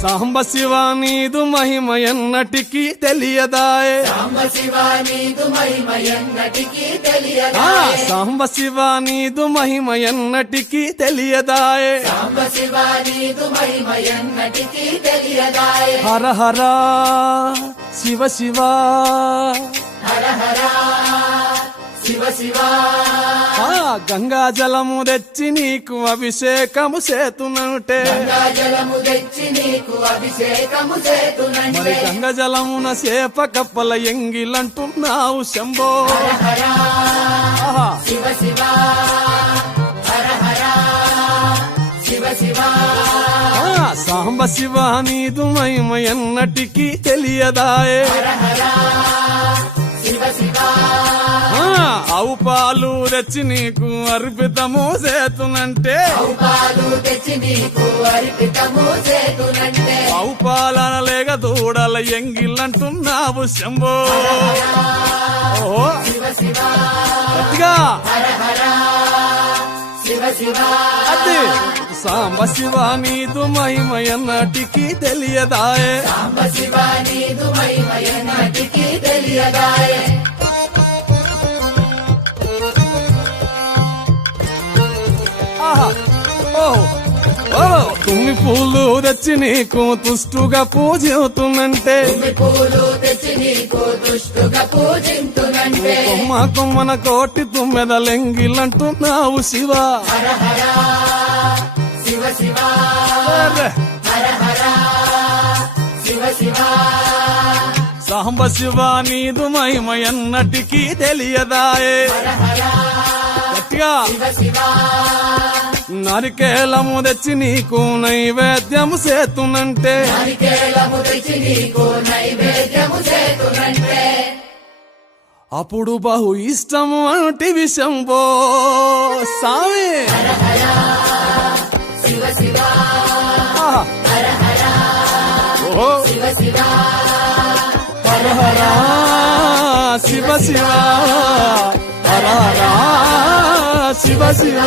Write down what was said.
సాంబ శివ నీదు మహిమ ఎన్నటికీ తెలియదాయే సాంబ శివ నీదు మహిమ ఎన్నటికీ తెలియదాయే సాంబ శివ నీదు మహిమ ఎన్నటికీ తెలియదాయే సాంబ శివ నీదు మహిమ ఎన్నటికీ తెలియదాయే హర హర శివ శివ హర హర శివ శివ గంగా జలము తెచ్చి నీకు అభిషేకము చేతునంటే గంగా జలము తెచ్చి నీకు అభిషేకము చేతునంటే మరి గంగ జలమున సేప కప్పల ఎంగిలంటున్నావు శంభో హర హర ఆహా. శివ శివ హర హర శివ శివ సాంబ శివ నీదు మహిమ ఎన్నటికీ తెలియదాయే హర హర శివ శివ ఆవు పాలు తెచ్చి నీకు అర్పితము చేతునంటే పాలు తెచ్చి నీకు అర్పితము చేతునంటే ఆవు పాలన లేక దూడల ఎంగిలంటున్నావు శంభో ఓహో శివ శివ గట్టిగా హర హర శివ శివ అది సాంబ శివ నీదు మహిమ ఎన్నటికీ తెలియదాయే సాంబ శివ నీదు మహిమ ఎన్నటికీ తెలియదాయే ఆహా. ఓహో. ఓహో. తుమ్మి పూలు తెచ్చి నీకు తుష్టుగా పూజవుతున్నంటే తుమ్మి పూలు తెచ్చి నీకు దుష్టుగా పూజింతునంటే కొమ్మ కొమ్మన కోటి తుమ్మెదలెంగిలంటున్నావు శివ హర హర శివ శివ అరే. హర హర శివ శివ సాంబ శివ నీదు మహిమ ఎన్నటికీ తెలియదాయే హర హర గట్టిగా శివ శివ నరికేలము తెచ్చి నీకు నైవేద్యము చేతునంటే నారికేళము తెచ్చి నీకు నైవేద్యము చేతునంటే అప్పుడు బహు ఇష్టము అంటే విషంబో సామి హర హర శివ శివ ఆహా. హర హర ఓహో. శివ శివ హర హర శివ శివ హర హర శివ శివ